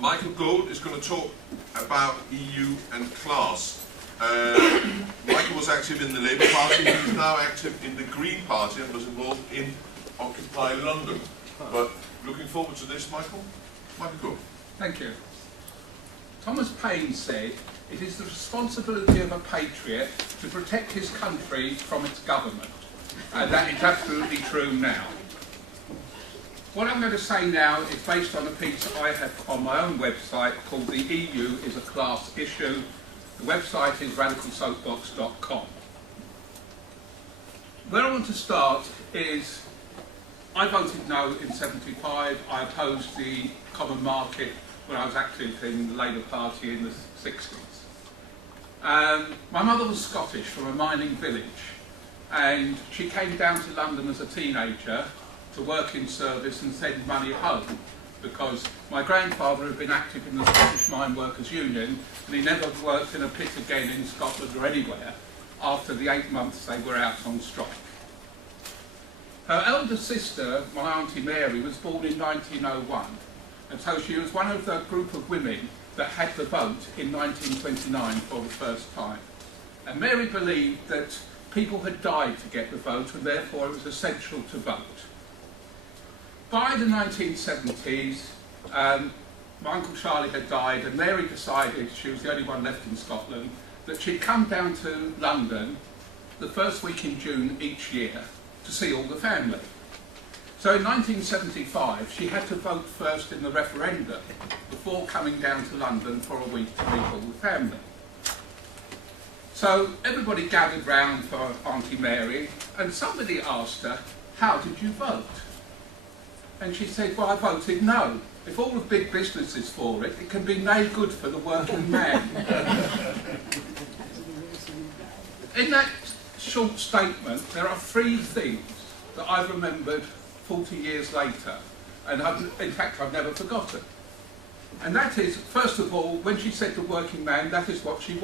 Michael Gould is going to talk about EU and class. Michael was active in the Labour Party, he's now active in the Green Party and was involved in Occupy London. But looking forward to this, Michael. Michael Gould. Thank you. Thomas Paine said, "It is the responsibility of a patriot to protect his country from its government." And that is absolutely true now. What I'm going to say now is based on a piece I have on my own website called "The EU is a Class Issue." The website is radicalsoapbox.com. Where I want to start is, I voted no in '75. I opposed the common market when I was active in the Labour Party in the '60s. My mother was Scottish, from a mining village, and she came down to London as a teenager to work in service and send money home, because my grandfather had been active in the Scottish Mine Workers Union and he never worked in a pit again in Scotland or anywhere after the 8 months they were out on strike. Her elder sister, my Auntie Mary, was born in 1901, and so she was one of the group of women that had the vote in 1929 for the first time. And Mary believed that people had died to get the vote and therefore it was essential to vote. By the 1970s, my Uncle Charlie had died and Mary decided, she was the only one left in Scotland, that she'd come down to London the first week in June each year to see all the family. So in 1975, she had to vote first in the referendum before coming down to London for a week to meet all the family. So everybody gathered round for Auntie Mary and somebody asked her, "How did you vote?" And she said, "Well, I voted no. If all the big business is for it, it can be no good for the working man." In that short statement, there are three things that I've remembered 40 years later, and in fact I've never forgotten. And that is, first of all, when she said the working man, that is what she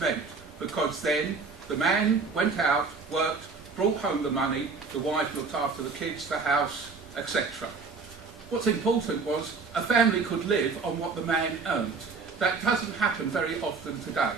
meant, because then the man went out, worked, brought home the money, the wife looked after the kids, the house, etc. What's important was a family could live on what the man earned. That doesn't happen very often today.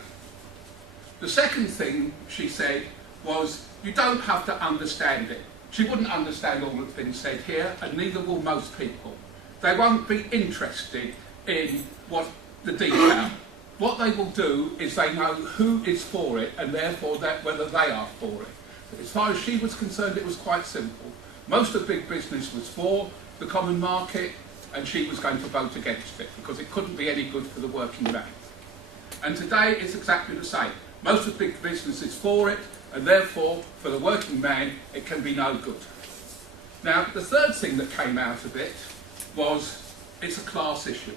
The second thing she said was, you don't have to understand it. She wouldn't understand all that's been said here, and neither will most people. They won't be interested in what the detail. What they will do is they know who is for it, and therefore that whether they are for it. But as far as she was concerned, it was quite simple. Most of big business was for the common market, and she was going to vote against it because it couldn't be any good for the working man. And today it's exactly the same. Most of big business is for it, and therefore for the working man it can be no good. Now the third thing that came out of it was it's a class issue.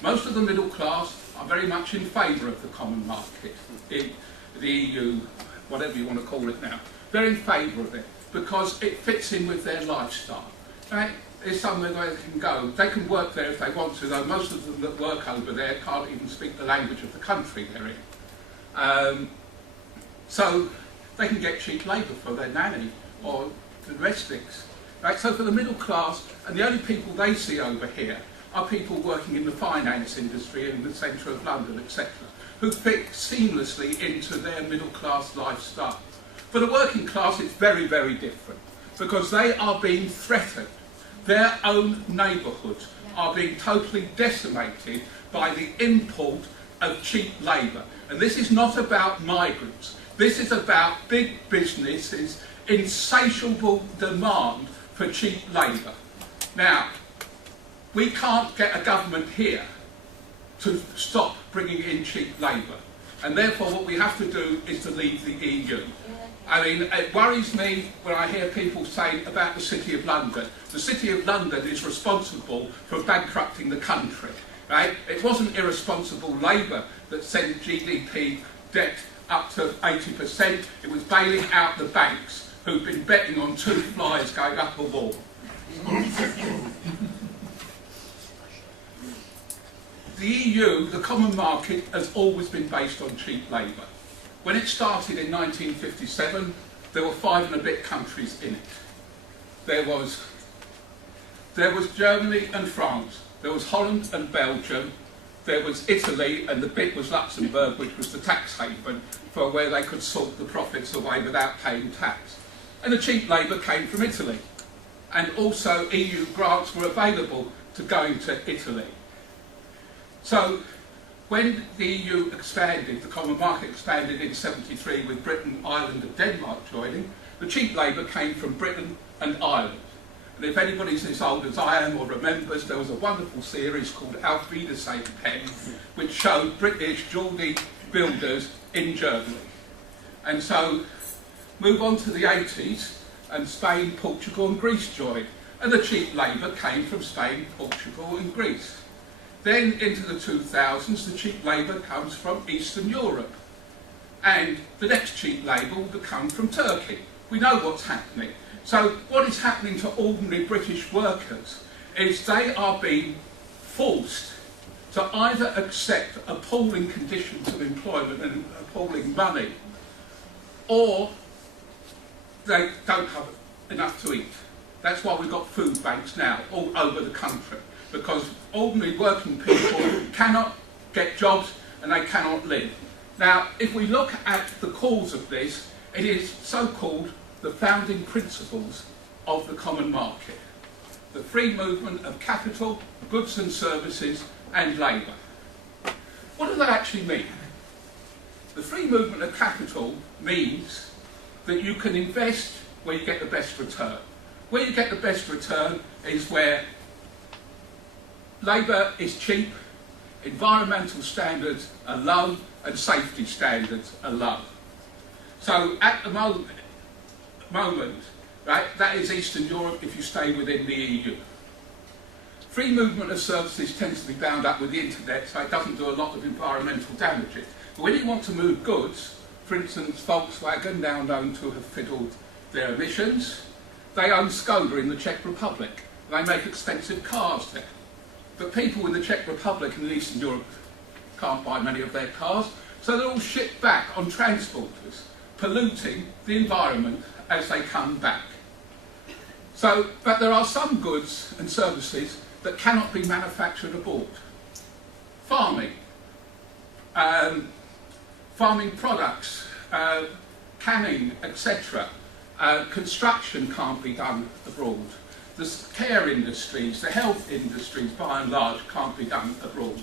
Most of the middle class are very much in favour of the common market, in the EU, whatever you want to call it now. They're in favour of it because it fits in with their lifestyle. Right? It's somewhere where they can go. They can work there if they want to, though most of them that work over there can't even speak the language of the country they're in. So they can get cheap labour for their nanny or domestics. Right? So for the middle class, and the only people they see over here are people working in the finance industry in the centre of London, etc., who fit seamlessly into their middle class lifestyle. For the working class, it's very, very different, because they are being threatened. Their own neighbourhoods are being totally decimated by the import of cheap labour. And this is not about migrants. This is about big businesses' insatiable demand for cheap labour. Now, we can't get a government here to stop bringing in cheap labour. And therefore what we have to do is to leave the EU. I mean, it worries me when I hear people saying about the City of London. The City of London is responsible for bankrupting the country. Right? It wasn't irresponsible Labour that sent GDP debt up to 80%. It was bailing out the banks who've been betting on two flies going up a wall. The EU, the common market, has always been based on cheap labour. When it started in 1957, there were 5 and a bit countries in it. There was Germany and France, There was Holland and Belgium, there was Italy, and the bit was Luxembourg, which was the tax haven for where they could sort the profits away without paying tax. And the cheap labour came from Italy. And also EU grants were available to go into Italy. So when the EU expanded, the common market expanded in 73 with Britain, Ireland and Denmark joining, the cheap labour came from Britain and Ireland. And if anybody's as old as I am or remembers, there was a wonderful series called Auf Wiedersehen Pen, which showed British Geordie builders in Germany. And so move on to the 80s, and Spain, Portugal and Greece joined. And the cheap labour came from Spain, Portugal and Greece. Then into the 2000s, the cheap labour comes from Eastern Europe. And the next cheap labour will come from Turkey. We know what's happening. So what is happening to ordinary British workers is they are being forced to either accept appalling conditions of employment and appalling money, or they don't have enough to eat. That's why we've got food banks now all over the country, because ordinary working people cannot get jobs and they cannot live. Now, if we look at the cause of this, it is so-called the founding principles of the common market. The free movement of capital, goods and services and labour. What does that actually mean? The free movement of capital means that you can invest where you get the best return. Where you get the best return is where labour is cheap, environmental standards are low and safety standards are low. So at the moment, right, that is Eastern Europe if you stay within the EU. Free movement of services tends to be bound up with the internet, so it doesn't do a lot of environmental damage. But when you want to move goods, for instance, Volkswagen, now known to have fiddled their emissions, they own Skoda in the Czech Republic. They make expensive cars there. But people in the Czech Republic and Eastern Europe can't buy many of their cars, so they're all shipped back on transporters, polluting the environment as they come back. So, but there are some goods and services that cannot be manufactured abroad. Farming, farming products, canning, etc. Construction can't be done abroad. The care industries, the health industries, by and large, can't be done abroad.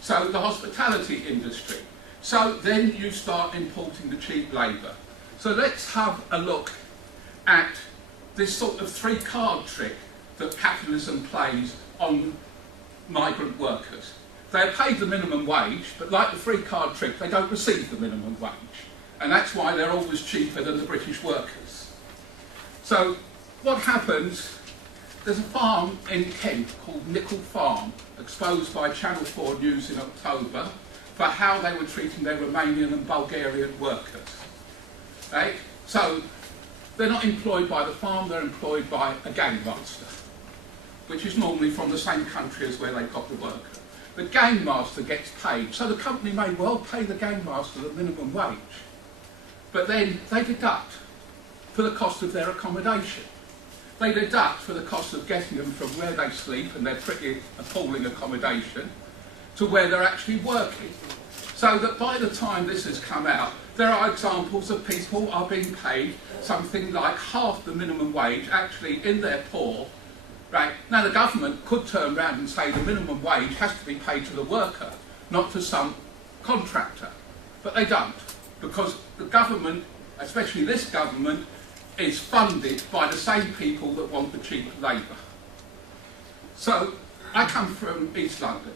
So the hospitality industry. So then you start importing the cheap labour. So let's have a look at this sort of three-card trick that capitalism plays on migrant workers. They're paid the minimum wage, but like the three-card trick, they don't receive the minimum wage. And that's why they're always cheaper than the British workers. So what happens, there's a farm in Kent called Nickel Farm, exposed by Channel 4 News in October, for how they were treating their Romanian and Bulgarian workers. Right? So they're not employed by the farm, they're employed by a gangmaster, which is normally from the same country as where they got the worker. The gangmaster gets paid, so the company may well pay the gangmaster the minimum wage, but then they deduct for the cost of their accommodation. They deduct for the cost of getting them from where they sleep and their pretty appalling accommodation to where they're actually working. So that by the time this has come out, there are examples of people are being paid something like half the minimum wage actually in their poor. Right? Now the government could turn around and say the minimum wage has to be paid to the worker, not to some contractor. But they don't, because the government, especially this government, is funded by the same people that want the cheap labour. So I come from East London,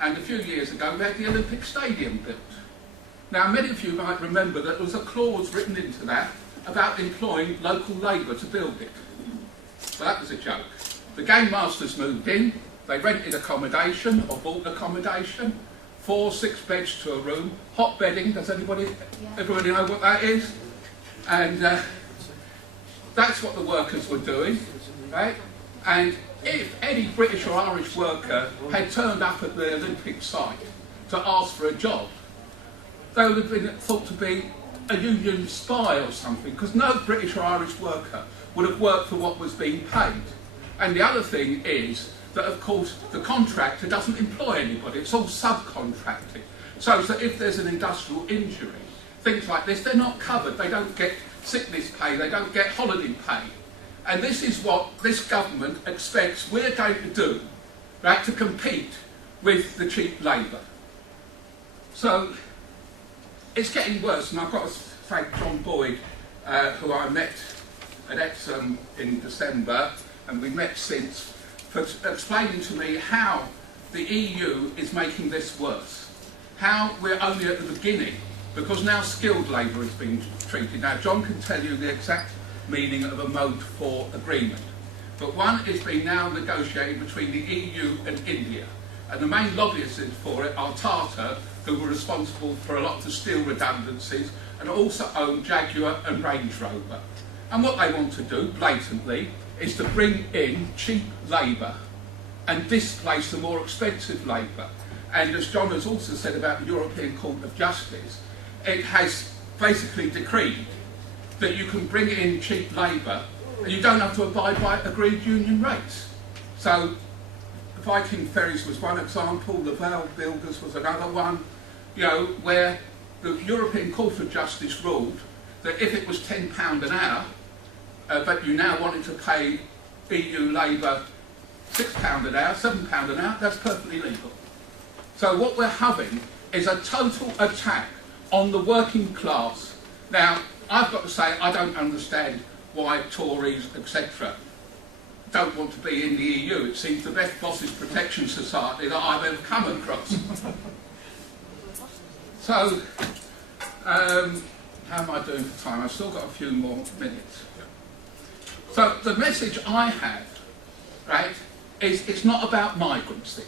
and a few years ago we had the Olympic Stadium built. Now many of you might remember that there was a clause written into that about employing local labour to build it. Well, that was a joke. The gangmasters moved in, they rented accommodation or bought accommodation, 4, 6 beds to a room, hot bedding, does everybody know what that is? And that's what the workers were doing, right? And if any British or Irish worker had turned up at the Olympic site to ask for a job, they would have been thought to be a union spy or something, because no British or Irish worker would have worked for what was being paid. And the other thing is that, of course, the contractor doesn't employ anybody. It's all subcontracted. So that if there's an industrial injury, things like this, they're not covered. They don't get sickness pay, they don't get holiday pay. And this is what this government expects we're going to do, right, to compete with the cheap labour. So it's getting worse, and I've got to thank John Boyd, who I met at Epsom in December, and we met since, for explaining to me how the EU is making this worse. How we're only at the beginning, because now skilled labour is being treated. Now, John can tell you the exact meaning of a Mode 4 agreement, but one is being now negotiated between the EU and India, and the main lobbyists for it are Tata, who were responsible for a lot of the steel redundancies, and also own Jaguar and Range Rover. And what they want to do, blatantly, is to bring in cheap labour and displace the more expensive labour. And as John has also said about the European Court of Justice, it has basically decreed that you can bring in cheap labour and you don't have to abide by agreed union rates. So Viking Ferries was one example, the Vale Builders was another one, you know, where the European Court of Justice ruled that if it was £10 an hour, but you now wanted to pay EU labour £6 an hour, £7 an hour, that's perfectly legal. So what we're having is a total attack on the working class. Now, I've got to say, I don't understand why Tories, etc., don't want to be in the EU. It seems the best bosses protection society that I've ever come across. So, how am I doing for time? I've still got a few more minutes. So the message I have, right, is it's not about migrants,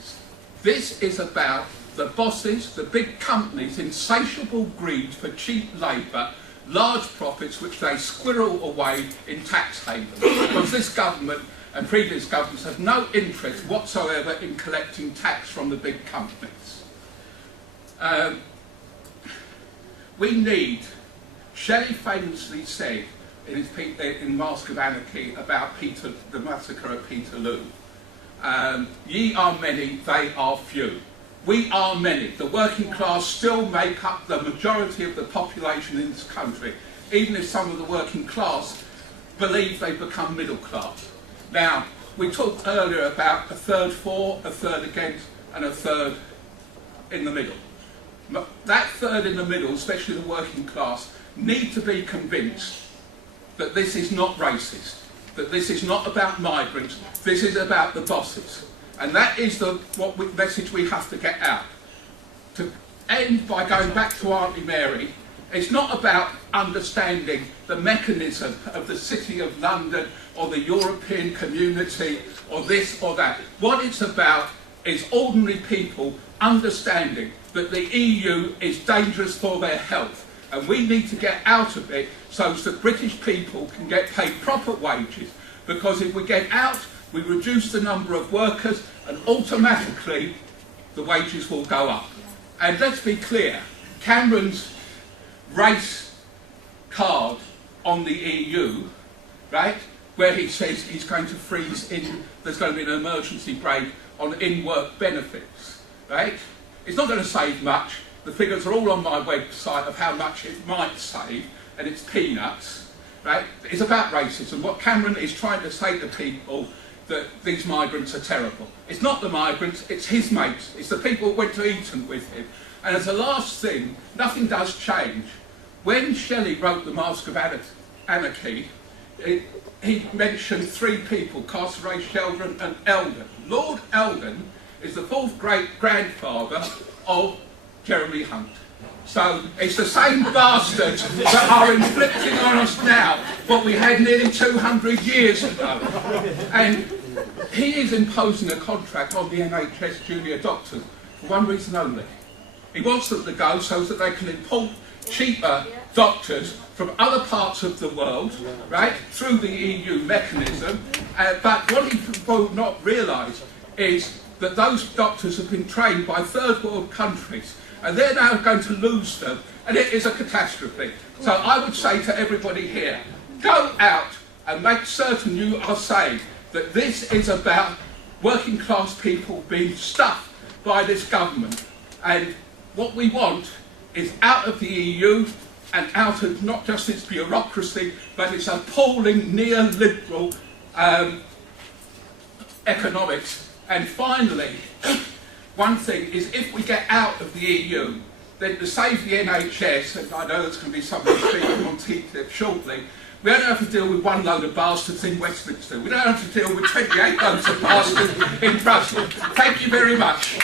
this is about the bosses, the big companies' insatiable greed for cheap labour, large profits which they squirrel away in tax havens. Because this government and previous governments have no interest whatsoever in collecting tax from the big companies. We need, Shelley famously said in Mask of Anarchy about the massacre of Peterloo, ye are many, they are few. We are many. The working class still make up the majority of the population in this country, even if some of the working class believe they've become middle class. Now, we talked earlier about a third for, a third against, and a third in the middle. That third in the middle, especially the working class, need to be convinced that this is not racist, that this is not about migrants, this is about the bosses. And that is the message we have to get out. To end by going back to Auntie Mary, it's not about understanding the mechanism of the City of London or the European community or this or that. What it's about is ordinary people understanding that the EU is dangerous for their health. And we need to get out of it so that British people can get paid proper wages. Because if we get out, we reduce the number of workers and automatically the wages will go up. And let's be clear, Cameron's race card on the EU, right, where he says he's going to freeze in, there's going to be an emergency break on in-work benefits, right? It's not going to save much. The figures are all on my website of how much it might save, and it's peanuts, right? It's about racism. What Cameron is trying to say to people, that these migrants are terrible. It's not the migrants, it's his mates. It's the people who went to Eton with him. And as a last thing, nothing does change. When Shelley wrote The Mask of Anarchy, he mentioned three people, Castlereagh, Sheldon and Eldon. Lord Eldon is the fourth great-grandfather of Jeremy Hunt. So it's the same bastards that are inflicting on us now what we had nearly 200 years ago. And he is imposing a contract on the NHS junior doctors for one reason only. He wants them to go so that they can import cheaper doctors from other parts of the world, right, through the EU mechanism. But what he will not realise is that those doctors have been trained by third world countries, and they're now going to lose them, and it is a catastrophe. So I would say to everybody here, go out and make certain you are saying that this is about working class people being stuffed by this government. And what we want is out of the EU and out of not just its bureaucracy, but its appalling neoliberal economics. And finally, one thing is, if we get out of the EU, then to save the NHS, and I know there's going to be somebody speaking on TTIP shortly, we don't have to deal with one load of bastards in Westminster. We don't have to deal with 28 loads of bastards in Brussels. Thank you very much.